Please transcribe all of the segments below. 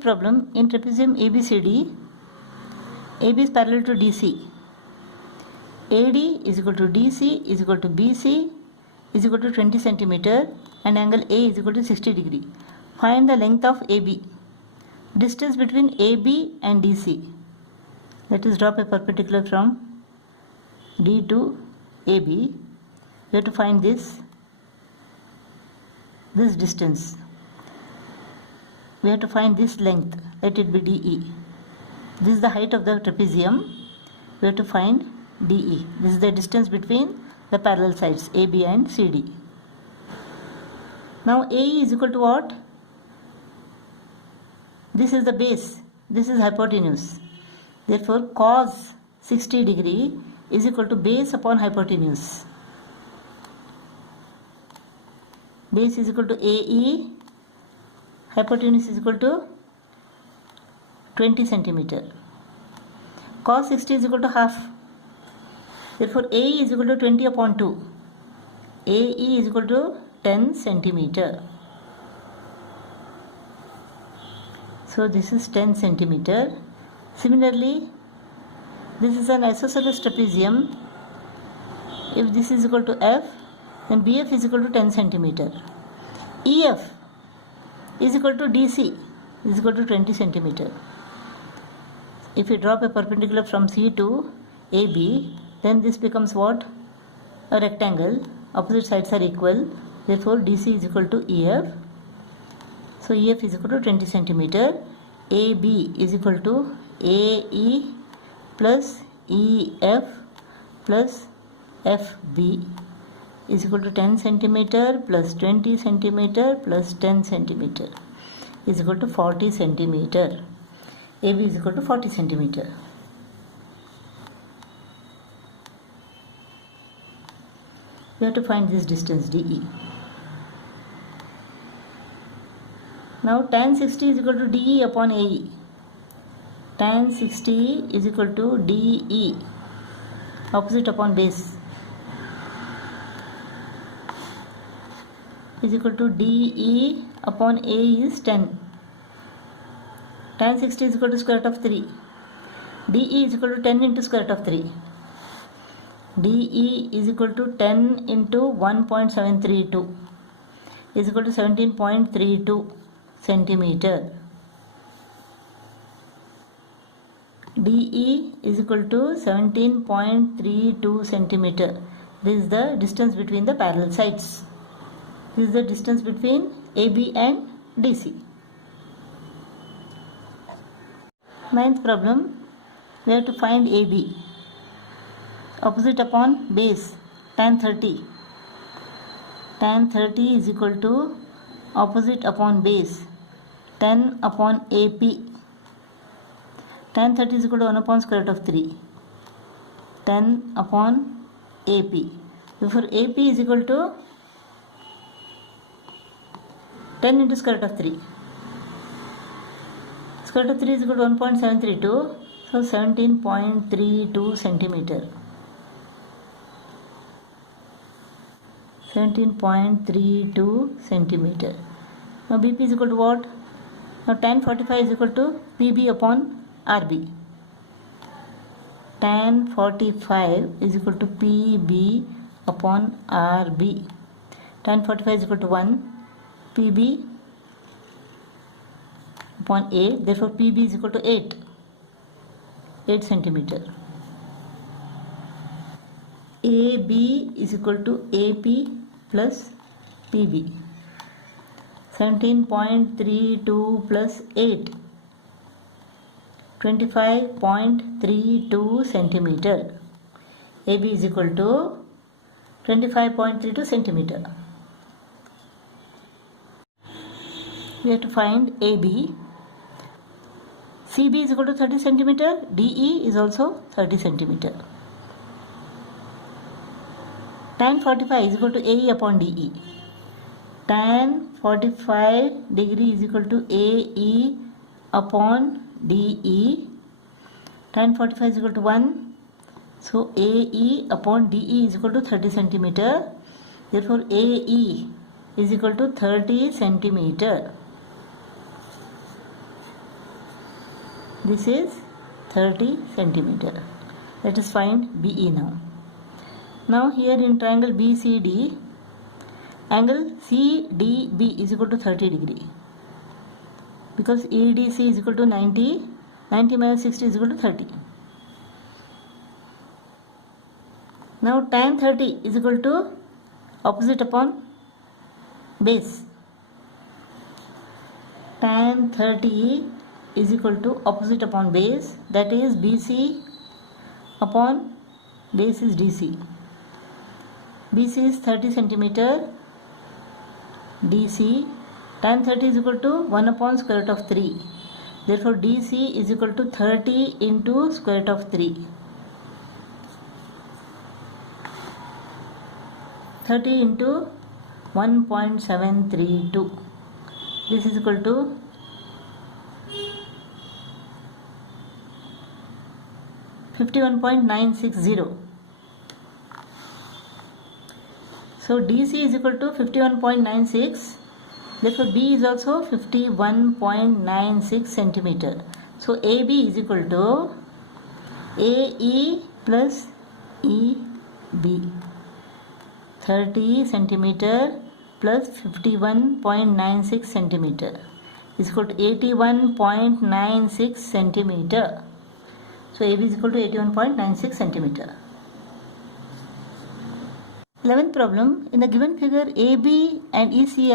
Fifth problem, in trapezium ABCD, AB is parallel to DC. AD is equal to DC is equal to BC is equal to 20 centimeter and angle A is equal to 60 degree. Find the length of AB. Distance between AB and DC. Let us drop a perpendicular from D to AB. We have to find this distance. We have to find this length. Let it be DE. This is the height of the trapezium. We have to find DE. This is the distance between the parallel sides AB and CD. Now AE is equal to what? This is the base. This is hypotenuse. Therefore cos 60 degree is equal to base upon hypotenuse. Base is equal to AE. Hypotenuse is equal to 20 centimeter. Cos 60 is equal to half. Therefore AE is equal to 20 upon 2. AE is equal to 10 centimeter. So this is 10 centimeter. Similarly, this is an isosceles trapezium. If this is equal to F, then BF is equal to 10 centimeter. EF is equal to DC is equal to 20 centimeter. If you drop a perpendicular from C to AB, then this becomes what? A rectangle. Opposite sides are equal. Therefore DC is equal to EF. So EF is equal to 20 centimeter. AB is equal to AE plus EF plus FB is equal to 10 centimeter plus 20 centimeter plus 10 centimeter is equal to 40 centimeter. AB is equal to 40 centimeter. We have to find this distance DE. Now tan 60 is equal to DE upon AE. Tan 60 is equal to DE, opposite upon base, is equal to DE upon AE is 10. Tan 60 is equal to square root of 3. DE is equal to 10 into square root of 3. DE is equal to 10 into 1.732 is equal to 17.32 centimeter. DE is equal to 17.32 centimeter. This is the distance between the parallel sides. This is the distance between AB and DC. Ninth problem, we have to find AB. Opposite upon base, tan 30. Tan 30 is equal to opposite upon base, 10 upon AP. Tan 30 is equal to 1 upon square root of 3. 10 upon AP. Therefore AP is equal to 10 into square root of 3. Square root of 3 is equal to 1.732. So 17.32 centimeter. 17.32 centimeter. Now BP is equal to what? Now tan 45 is equal to PB upon RB. Tan 45 is equal to PB upon RB. Tan 45 is equal to 1. PB upon 8. Therefore PB is equal to 8 centimeter. AB is equal to AP plus PB. 17.32 plus 8. 25.32 centimeter. AB is equal to 25.32 centimeter. We have to find AB. CB is equal to 30 centimeter. DE is also 30 centimeter. Tan 45 is equal to AE upon DE. Tan 45 degree is equal to AE upon DE. Tan 45 is equal to 1. So AE upon DE is equal to 30 centimeter. Therefore AE is equal to 30 centimeter. This is 30 centimeter. Let us find BE now. Now here in triangle BCD, angle CDB is equal to 30 degree. Because EDC is equal to 90, 90 minus 60 is equal to 30. Now tan 30 is equal to opposite upon base. Tan 30 is equal to opposite upon base, that is BC upon base is DC. BC is 30 centimeter, DC tan 30 is equal to 1 upon square root of 3. Therefore DC is equal to 30 into square root of 3. 30 into 1.732. This is equal to 51.960. So DC is equal to 51.96. Therefore B is also 51.96 centimeter. So AB is equal to AE plus EB. 30 centimeter plus 51.96 centimeter is equal to 81.96 centimeter. So AB is equal to 81.96 centimeter. 11th problem. In the given figure, AB and EC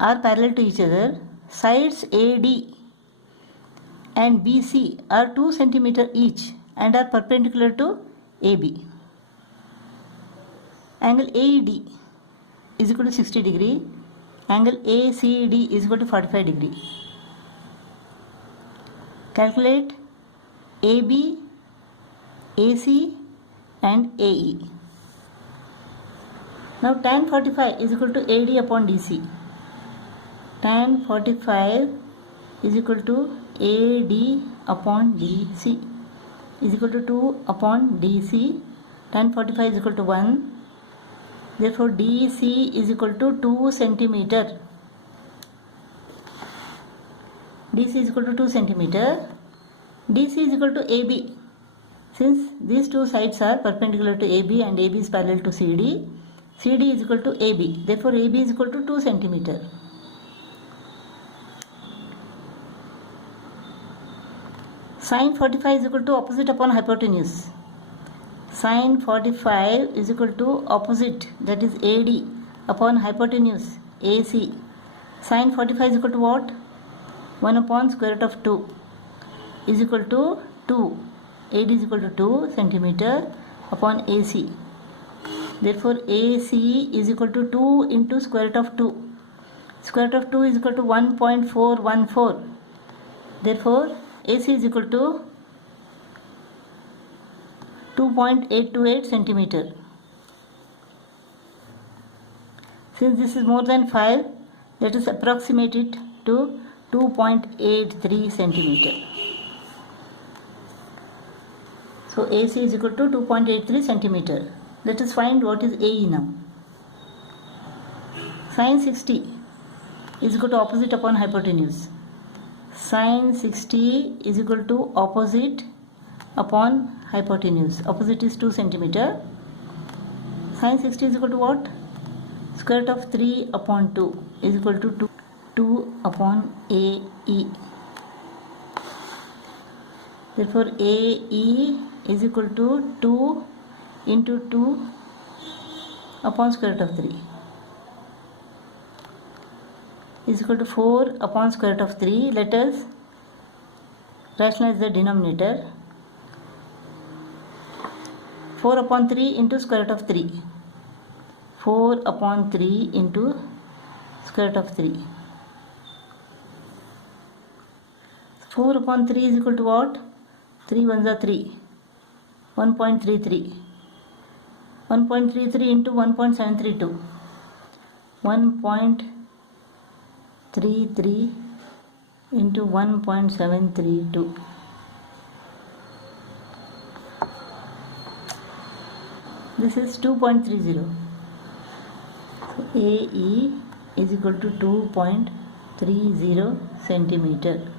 are parallel to each other. Sides AD and BC are 2 centimeter each and are perpendicular to AB. Angle AED is equal to 60 degree. Angle ACD is equal to 45 degree. Calculate AB, AC and AE. Now tan 45 is equal to AD upon DC. Tan 45 is equal to AD upon DC is equal to 2 upon DC. Tan 45 is equal to 1. Therefore DC is equal to 2 centimeter. DC is equal to 2 centimeter. DC is equal to AB. Since these two sides are perpendicular to AB and AB is parallel to CD, CD is equal to AB. Therefore AB is equal to 2 centimeter. Sin 45 is equal to opposite upon hypotenuse. Sin 45 is equal to opposite, that is AD upon hypotenuse AC. Sin 45 is equal to what? 1 upon square root of 2 is equal to 2. AD is equal to 2 centimeter upon AC. Therefore AC is equal to 2 into square root of 2. Square root of 2 is equal to 1.414. Therefore AC is equal to 2.828 centimeter. Since this is more than 5, let us approximate it to 2.83 centimeter. So AC is equal to 2.83 centimeter. Let us find what is AE now. Sin 60 is equal to opposite upon hypotenuse. Sin 60 is equal to opposite upon hypotenuse. Opposite is 2 centimeter. Sin 60 is equal to what? Square root of 3 upon 2 is equal to 2 upon AE. Therefore AE is equal to 2 into 2 upon square root of 3 is equal to 4 upon square root of 3. Let us rationalize the denominator. 4 upon 3 into square root of 3. 4 upon 3 into square root of 3. 4 upon 3 is equal to what? 3 ones are 3. 1.33. 1.33 into 1.732. 1.33 into 1.732. This is 2.30. So AE is equal to 2.30. 30 centimeter.